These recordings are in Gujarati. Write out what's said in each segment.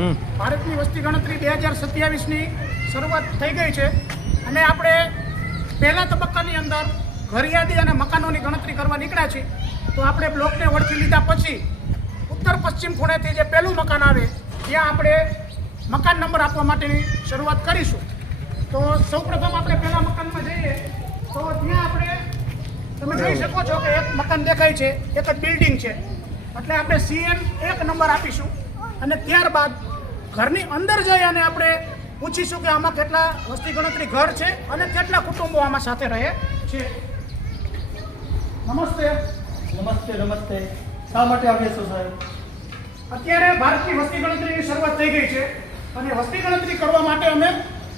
ભારતની વસ્તી ગણતરી 2027ની શરૂઆત થઈ ગઈ છે અને આપણે પહેલા તબક્કાની અંદર ઘરયાદી અને મકાનોની ગણતરી કરવા નીકળ્યા છીએ. તો આપણે બ્લોકને ઓળખી લીધા પછી ઉત્તર પશ્ચિમ ખૂણેથી જે પહેલું મકાન આવે ત્યાં આપણે મકાન નંબર આપવા માટેની શરૂઆત કરીશું. તો સૌપ્રથમ આપણે પહેલા મકાનમાં જઈએ તો ત્યાં આપણે તમે જોઈ શકો છો કે એક મકાન દેખાય છે, એક જ બિલ્ડિંગ છે, એટલે આપણે CN 1 નંબર આપીશું અને ત્યારબાદ ઘરની અંદર જઈ અને આપણે પૂછીશું કે આમાં કેટલા વસ્તી ગણતરી ઘર છે અને કેટલા કુટુંબો આમાં સાથે રહે છે. નમસ્તે. નમસ્તે. નમસ્તે. શા માટે આવ્યા છો સાહેબ? અત્યારે ભારતની વસ્તી ગણતરીની શરૂઆત થઈ ગઈ છે અને વસ્તી ગણતરી કરવા માટે અમે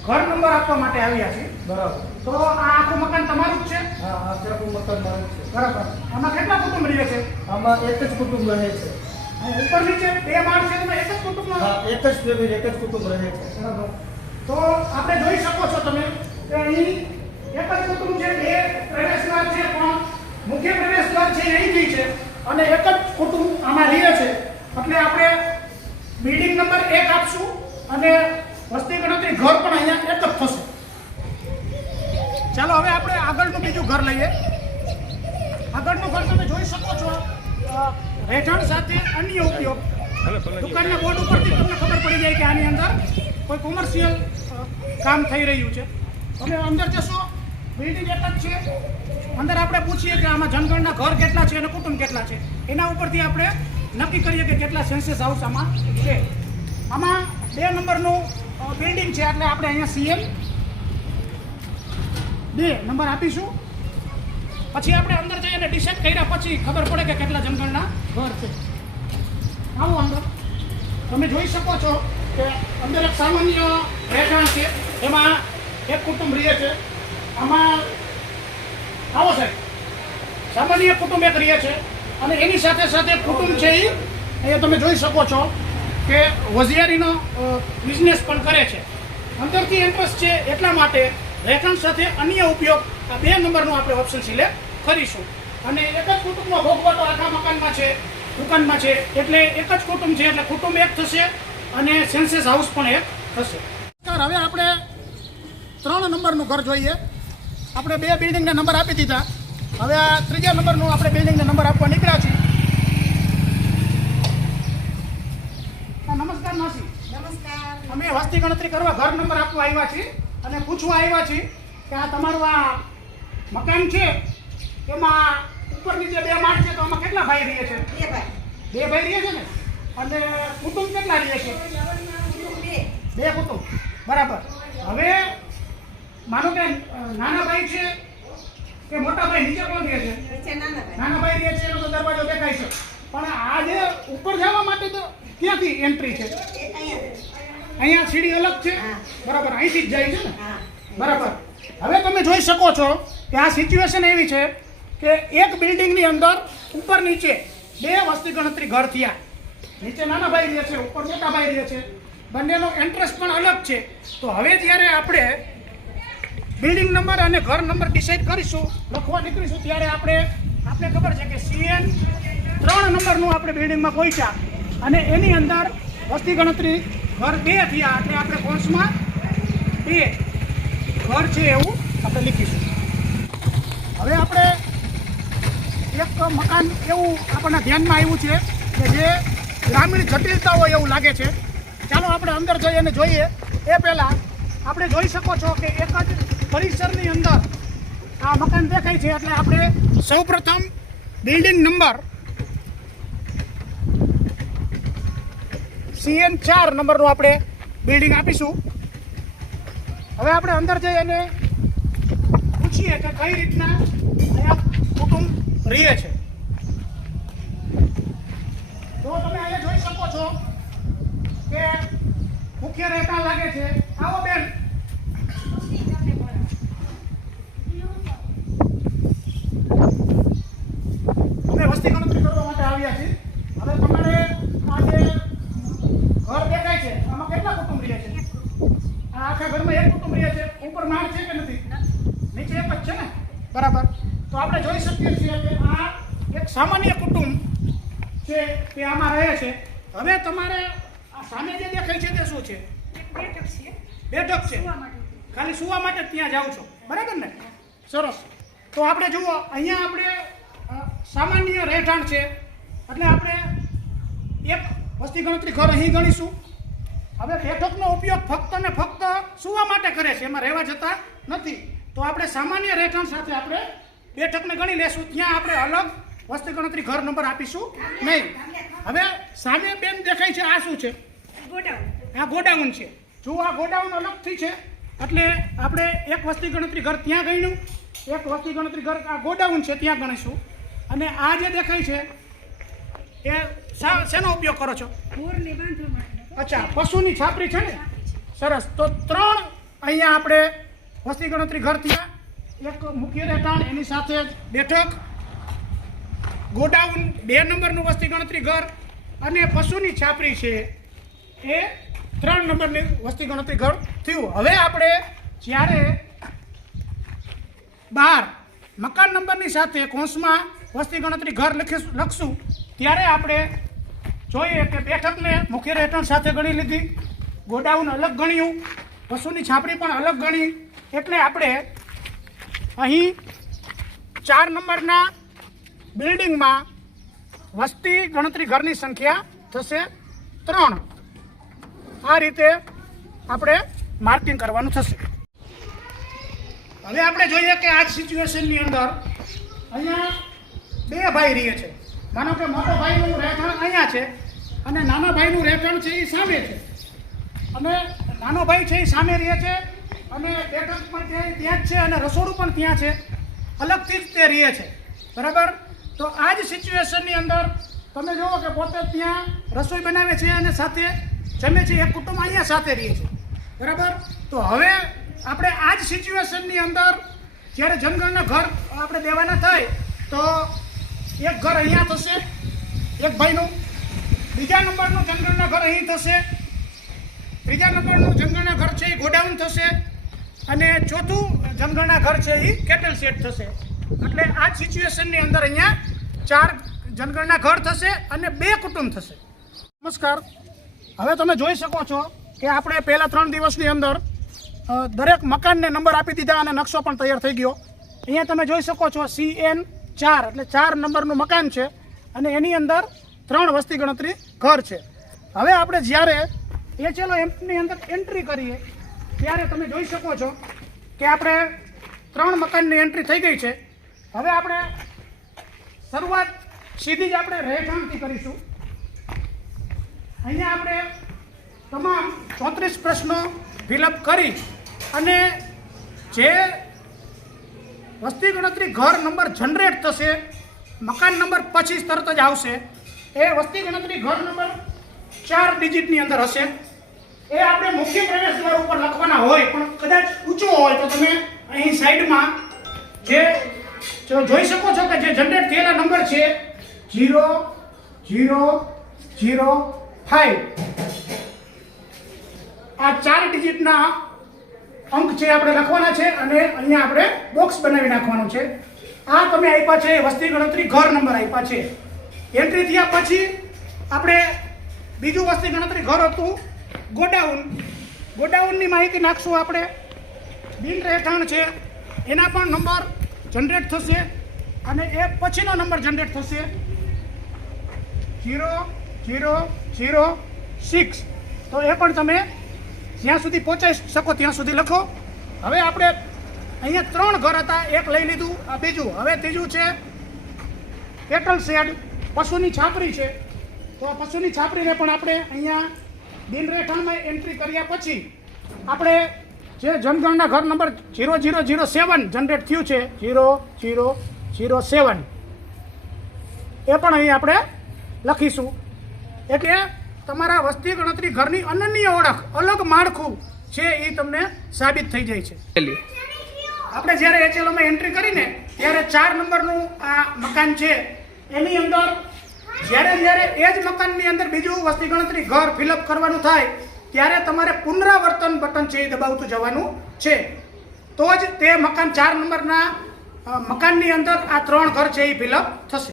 ઘર નંબર આપવા માટે આવ્યા છીએ. બરાબર. તો આ આખું મકાન તમારું જ છે? હા, આ આખું મકાન મારું છે. બરાબર. આમાં કેટલા કુટુંબ રહે છે? આમાં એક જ કુટુંબ રહે છે. અને ઉપર નીચે 2 માળ છે એમાં એક જ કુટુંબમાં? હા, એક જ ફેમિલી, એક જ કુટુંબ રહે છે. બરાબર. તો આપણે જોઈ શકો છો તમે કે અહીં એક જ કુટુંબ છે, 2 પ્રવેશદ્વાર છે, પણ મુખ્ય પ્રવેશદ્વાર છે અહીંથી છે અને એક જ કુટુંબ આમાં રહે છે. એટલે આપણે બિલ્ડિંગ નંબર 1 આપશું અને વસ્તી ગણતરી ઘર પણ અહીંયા એક જ થશે. ચાલો હવે આપણે આગળનું બીજું ઘર લઈએ. આગળનું ઘર તમે જોઈ શકો છો, રહેઠાણ સાથે અન્ય ઉપયોગ. દુકાનના બોર્ડ ઉપરથી તમને ખબર પડી જાય કે આની અંદર કોઈ કોમર્શિયલ કામ થઈ રહ્યું છે. તમે અંદર જશો, બિલ્ડિંગ એક જ છે. અંદર આપણે પૂછીએ કે આમાં જનગણના ઘર કેટલા છે અને કુટુંબ કેટલા છે, એના ઉપરથી આપણે નક્કી કરીએ કે કેટલા સેન્સસ હાઉસ આમાં છે. આમાં 2 નંબરનું બિલ્ડિંગ છે એટલે આપણે અહીંયા CN 2 નંબર આપીશું. પછી આપણે અંદર જઈને ડિસાઇડ કર્યા પછી ખબર પડે કે કેટલા જનગણના ઘર છે. આવો અંદર તમે જોઈ શકો છો કે અંદર એક સામાન્ય રહેઠાણ છે, એમાં એક કુટુંબ રહે છે. આમાં આવો સાહેબ, સામાન્ય કુટુંબ એક રહે છે અને એની સાથે સાથે કુટુંબ છે એ અહીંયા તમે જોઈ શકો છો કે વઝિયારીનો બિઝનેસ પણ કરે છે. અંદરથી ઇન્ટરેસ્ટ છે એટલા માટે રહેઠાણ સાથે અન્ય ઉપયોગ આ 2 નંબરનું આપણે ઓપ્શન સિલેક્ટ કરીશું. અને એક જ કુટુંબમાં ભોગવટો આખા મકાનમાં છે, દુકાનમાં છે, એટલે એક જ કુટુંબ છે એટલે કુટુંબ એક થશે અને સેન્સસ હાઉસ પણ એક થશે. હવે આપણે 3 નંબરનું ઘર જોઈએ. આપણે 2 બિલ્ડિંગના નંબર આપી દીધા. હવે આ 3જા નંબરનું આપણે બિલ્ડિંગના નંબર આપવા નીકળ્યા છીએ. નમસ્કાર માસી. નમસ્કાર. અમે વસ્તી ગણતરી કરવા ઘર નંબર આપવા આવ્યા છીએ અને પૂછવા આવ્યા છીએ કે આ તમારું આ મકાન છે એમાં ઉપર નીચે 2 માળ છે, તો આમાં કેટલા ભાઈ રહે છે? 2 ભાઈ રહે છે ને? અને કુટુંબ કેટલા રહે છે? 2 કુટુંબ. બરાબર. હવે માનો કે નાના ભાઈ છે કે મોટા ભાઈ, નીચે કોણ રહે છે? નાના ભાઈ રહે છે, એનો તો દરવાજો દેખાય છે. પણ આ જે ઉપર જવા માટે તો ક્યાંથી એન્ટ્રી છે? અહીંયા સીડી અલગ છે. બરાબર, અહીંથી જ જાય છે ને? બરાબર. હવે તમે જોઈ શકો છો કે આ સિચ્યુએશન એવી છે કે એક બિલ્ડિંગની અંદર ઉપર નીચે 2 વસ્તી ગણતરી ઘર થયા. નીચે નાના ભાઈ રહે છે, ઉપર મોટા ભાઈ રહે છે. બંનેનો ઇન્ટરેસ્ટ પણ અલગ છે. તો હવે જ્યારે આપણે બિલ્ડિંગ નંબર અને ઘર નંબર ડિસાઇડ કરીશું, લખવા નીકળીશું, ત્યારે આપણે ખબર છે કે CN 3 નંબરનું આપણે બિલ્ડિંગમાં પહોંચ્યા અને એની અંદર વસ્તી ગણતરી ઘર 2 થયા એટલે આપણે કોર્સમાં 2 ઘર છે એવું આપણે લીખીશું. હવે આપણે એક મકાન એવું આપણને ધ્યાનમાં આવ્યું છે કે જે ગ્રામીણ જટિલતા હોય એવું લાગે છે. ચાલો આપણે અંદર જઈએ અને જોઈએ. એ પહેલાં આપણે જોઈ શકો છો કે એક જ પરિસરની અંદર આ મકાન દેખાય છે એટલે આપણે સૌપ્રથમ બિલ્ડિંગ નંબર CN 4 નંબરનું આપણે બિલ્ડિંગ આપીશું. હવે આપણે અંદર જઈ અને પૂછીએ કે કઈ રીતના અહીંયા કુટુંબ રહે છે. તો તમે અહીંયા જોઈ શકો છો કે મુખ્ય રહેઠાણ લાગે છે. આવો બેન. અમે વસ્તી ગણતરી કરવા માટે આવ્યા છીએ. હવે તમારે આ જે ઘર દેખાય છે આમાં કેટલા કુટુંબ રહે છે? આ આખા ઘરમાં 1 કુટુંબ રહે છે. ઉપર માળ છે કે નથી? નીચે એક જ છે ને? બરાબર. તો આપણે જોઈ શકીએ છીએ કે આ એક સામાન્ય કુટુંબ છે તે આમાં રહે છે. હવે તમારે આ આ સામે જે દેખાય છે તે શું છે? બેઠક છે બેઠક છે. સુવા માટે. ખાલી સુવા માટે જ ત્યાં જાઓ છો, બરાબર ને? સરસ. તો આપણે જુઓ અહીંયા આપણે સામાન્ય રહેઠાણ છે એટલે આપણે એક વસ્તી ગણતરી ઘર અહીં ગણીશું. હવે બેઠકનો ઉપયોગ ફક્ત ને ફક્ત સુવા માટે કરે છે, એમાં રહેવા જતા નથી. તો આપણે સામાન્ય રહેઠાણ સાથે આપણે બેઠકને ગણી લેશું. ત્યાં આપણે અલગ વસ્તી ગણતરી ઘર નંબર આપીશું નહીં. હવે સામે બેન દેખાય છે, આ શું છે? ગોડાઉન. આ ગોડાઉન છે. જો આ ગોડાઉન અલગથી છે એટલે આપણે એક વસ્તી ગણતરી ઘર ત્યાં ગણ્યું, એક વસ્તી ગણતરી ઘર આ ગોડાઉન છે ત્યાં ગણીશું. અને આ જે દેખાય છે એ શેનો ઉપયોગ કરો છો? ઢોરને બાંધવા માટે. અચ્છા, પશુની છાપરી છે ને? સરસ. તો 3 અહીંયા આપણે વસ્તી ગણતરી ઘર ત્યાં, એક મુખ્ય રહેઠાણ એની સાથે બેઠક, ગોડાઉન 2 નંબરનું વસ્તી ગણતરી ઘર અને પશુની છાપરી છે એ 3 નંબરની વસ્તી ગણતરી ઘર થયું. હવે આપણે જ્યારે બહાર મકાન નંબરની સાથે કૌંસમાં વસ્તી ગણતરી ઘર લખશું ત્યારે આપણે જોઈએ કે બેઠકને મુખ્ય રહેઠાણ સાથે ગણી લીધી, ગોડાઉન અલગ ગણ્યું, પશુની છાપરી પણ અલગ ગણી. એટલે આપણે અહીં 4 નંબરના બિલ્ડિંગમાં વસ્તી ગણતરી ઘરની સંખ્યા થશે 3. આ રીતે આપણે માર્કિંગ કરવાનું થશે. હવે આપણે જોઈએ કે આ સિચ્યુએશનની અંદર અહીંયા 2 ભાઈ રહે છે. માનો કે મોટો ભાઈનું રહેઠાણ અહીંયા છે અને નાના ભાઈનું રહેઠાણ છે એ સામે છે. અને નાનો ભાઈ છે એ સામે રહે છે અને બેઠક પણ ત્યાં જ છે અને રસોડું પણ ત્યાં છે. અલગથી જ તે રહે છે, બરાબર? તો આ જ સિચ્યુએશનની અંદર તમે જુઓ કે પોતે ત્યાં રસોઈ બનાવે છે અને સાથે જમે છે. એક કુટુંબ અહીંયા સાથે રહે છે, બરાબર? તો હવે આપણે આ જ સિચ્યુએશનની અંદર જ્યારે જનગણના ઘર આપણે દેવાના થાય તો એક ઘર અહીંયા થશે એક ભાઈનું, બીજા નંબરનું જનગણના ઘર અહીં થશે, ત્રીજા નંબરનું જનગણના ઘર છે એ ગોડાઉન થશે અને ચોથું જનગણના ઘર છે એ કેટલ શેડ થશે. એટલે આ જ સિચ્યુએશનની અંદર અહીંયા 4 જનગણના ઘર થશે અને 2 કુટુંબ થશે. નમસ્કાર. હવે તમે જોઈ શકો છો કે આપણે પહેલા 3 દિવસની અંદર દરેક મકાનને નંબર આપી દીધા અને નકશો પણ તૈયાર થઈ ગયો. અહીંયા તમે જોઈ શકો છો CN 4 એટલે 4 નંબરનું મકાન છે અને એની અંદર 3 વસ્તી ગણતરી ઘર છે. હવે આપણે જ્યારે HLOની અંદર એન્ટ્રી કરીએ ત્યારે તમે જોઈ શકો છો કે આપણે 3 મકાનની એન્ટ્રી થઈ ગઈ છે. હવે આપણે શરૂઆત સીધી જ આપણે રહેઠાણથી કરીશું. અહીંયા આપણે તમામ 34 પ્રશ્નો ફિલઅપ કરી અને જે વસ્તી ગણતરી ઘર નંબર જનરેટ થશે, મકાન નંબર પછી તરત જ આવશે. એ વસ્તી ગણતરી ઘર નંબર 4 ડિજિટની અંદર હશે. એ આપણે મુખ્ય પ્રવેશ દ્વાર ઉપર લખવાના હોય પણ કદાચ ઊંચો હોય તો તમે અહીં સાઈડમાં જે જોઈ શકો છો કે જે જનરેટ થયેલા નંબર છે 0005 આ 4 ડિજિટના અંક છે આપણે લખવાના છે અને અહીંયા આપણે બોક્સ બનાવી નાખવાનું છે. આ તમે આપ્યા છે વસ્તી ગણતરી ઘર નંબર આપ્યા છે. એન્ટ્રી થયા પછી આપણે બીજું વસ્તી ગણતરી ઘર હતું ગોડાઉન. ગોડાઉનની માહિતી નાખશું આપણે. બિન રહેઠાણ છે એના પણ નંબર જનરેટ થશે અને એ પછીનો નંબર જનરેટ થશે 0006. તો એ પણ તમે જ્યાં સુધી પહોંચાડી શકો ત્યાં સુધી લખો. હવે આપણે અહીંયા 3 ઘર હતા, એક લઈ લીધું, આ બીજું. હવે ત્રીજું છે કેટલ શેડ, પશુની છાપરી છે. તો પશુની છાપરીને પણ આપણે અહીંયા બિન રહેઠાણમાં એન્ટ્રી કર્યા પછી આપણે જે જનગણના ઘર નંબર 0007 જનરેટ થયું છે 0007 એ પણ અહીં આપણે લખીશું. એટલે તમારા વસ્તી ગણતરી ઘરની અનન્ય ઓળખ, અલગ માળખું છે એ તમને સાબિત થઈ જાય છે. આપણે જ્યારે HLOમાં એન્ટ્રી કરીને ત્યારે 4 નંબરનું આ મકાન છે એની અંદર જ્યારે એ જ મકાનની અંદર બીજું વસ્તી ગણતરી ઘર ફિલઅપ કરવાનું થાય ત્યારે તમારે પુનરાવર્તન બટન છે એ દબાવતું જવાનું છે. તો જ તે મકાન 4 નંબરના મકાનની અંદર આ 3 ઘર છે એ ફિલઅપ થશે.